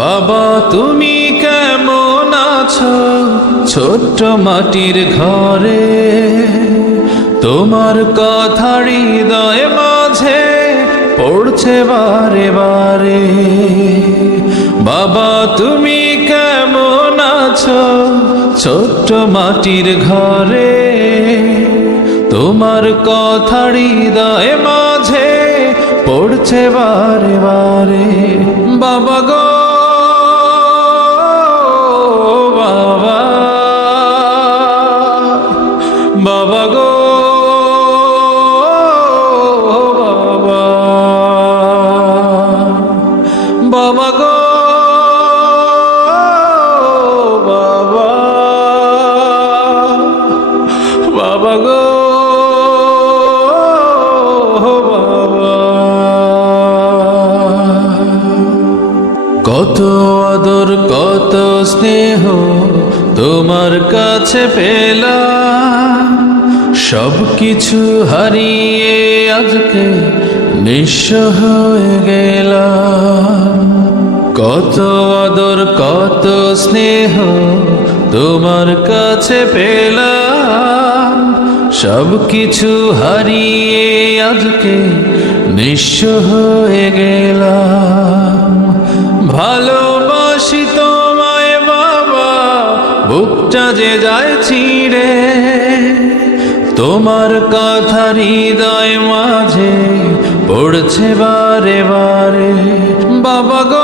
বাবা তুমি কেমন আছো ছোট্ট মাটির ঘরে, তোমার কথা হৃদয় মাঝে পড়ছে বারে বারে। বাবা তুমি কেমন আছো ছোট্ট মাটির ঘরে, তোমার কথা হৃদয় মাঝে পড়ছে বারে বারে। বাবা গো বাবা, বাবা গো বাবা, বাবা গো বাবা, বাবা গো বাবা। কত আদর কত স্নেহ তোমার কাছে পেলাম, সব কিছু হারিয়ে আজকে নিঃস্ব হয়ে গেলাম। কত আদর কত স্নেহ তোমার কাছে পেলাম, সব কিছু হারিয়ে আজকে নিঃস্ব হয়ে গেলাম। ভালোবাসি তোমায় বাবা, বুকটা যে যায় ছিঁড়ে, তোমার কথা হৃদয় মাঝে পড়ছে বারে বারে। বাবা গো